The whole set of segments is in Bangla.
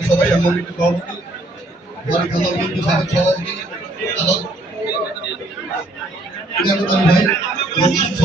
সবাই সম্মানিত সভাপতি বাড়ি খালার বিন্দু সভাপতি আলোক ভাই এবং কিছু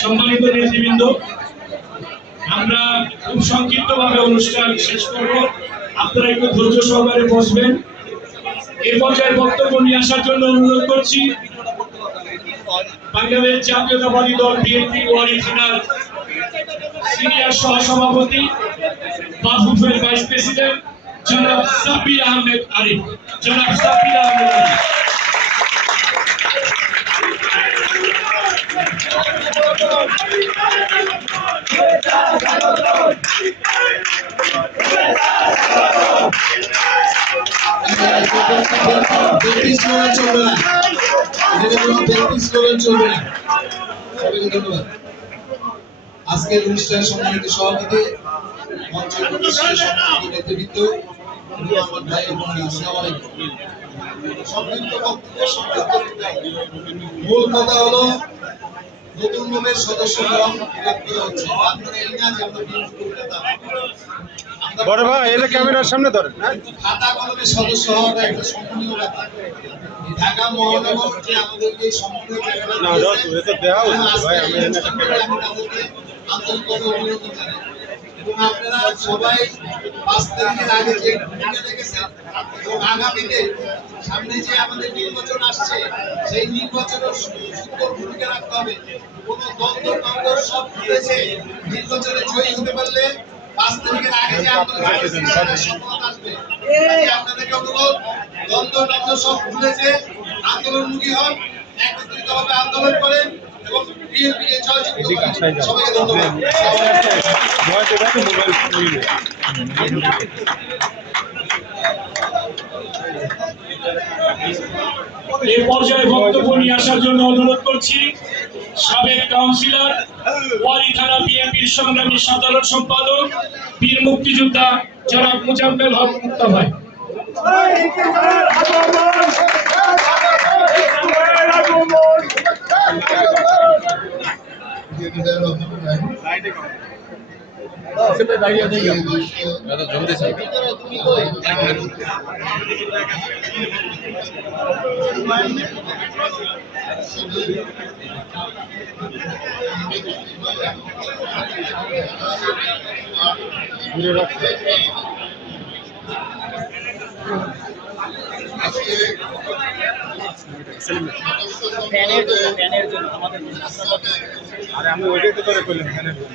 সম্মানিত নেতৃবৃন্দ আমরা খুব সংক্ষিপ্তভাবে অনুষ্ঠান শেষ করব। আপনারা একটু ধৈর্য সহকারে বসবেন। এ পর্যায়ে বক্তব্য নিয়ে আসার জন্য অনুরোধ করছি, বাংলাদেশ জাতীয়তাবাদী দল বিএনপি ওয়ারি থানার সিনিয়র সহসভাপতি বাফুফের ভাইস প্রেসিডেন্ট জনাব সাব্বির আহমেদ আরিফ। জনাব সাব্বির আহমেদ আরিফ। ব্যক্তি স্লোগান চলবে না এখানে কোনো ব্যক্তি স্লোগান চলবে না সবাইকে আজকের অনুষ্ঠানের সম্মানিত সভাপতি মঞ্চের প্রতিষ্ঠানের আমার ভাই ও বোনেরা, আসসালামু মূল কথা হলো নতুন রুমের হচ্ছে আপনারা এই না যে আমরা বড় ভাই এলে ক্যামেরার সামনে ধরেন হ্যাঁ? খাতা কলমের সদস্য হওয়াটা একটা সম্মানীয় ব্যাপার ঢাকা মহানগর যে আমাদেরকে সম্মানীয় না এটা দেওয়া হচ্ছে উচিত ভাই আমি ক্যামেরা আন্তরিকভাবে অভিনন্দন জানাই। এবং আপনারা সবাই পাঁচ তারিখের আগে যে ভূমিকা দেখেছেন এবং আগামীতে সামনে যে আমাদের নির্বাচন আসছে সেই নির্বাচনের সুন্দর ভূমিকা রাখতে হবে। কোনো দ্বন্দ্ব দ্বন্দ্ব সব ভুলেছে নির্বাচনে জয়ী হতে পারলে পাঁচ তারিখের আগে যে আপনাদের সফলতা আসবে। আপনাদেরকে অনুরোধ দ্বন্দ্ব দ্বন্দ্ব সব আন্দোলনমুখী হন একত্রিতভাবে আন্দোলন করেন এবং এ পর্যায়ে বক্তব্য নিয়ে আসার জন্য অনুরোধ করছি, সাবেক কাউন্সিলর, ওয়ারি থানা বিএনপির সংগ্রামী সাধারণ সম্পাদক, বীর মুক্তিযোদ্ধা জনাব মুজাম্মেল হক মুক্তা ভাই দূরে রাখছে আরে আমি ওইটাই তো করে করলাম ফ্যানের জন্য।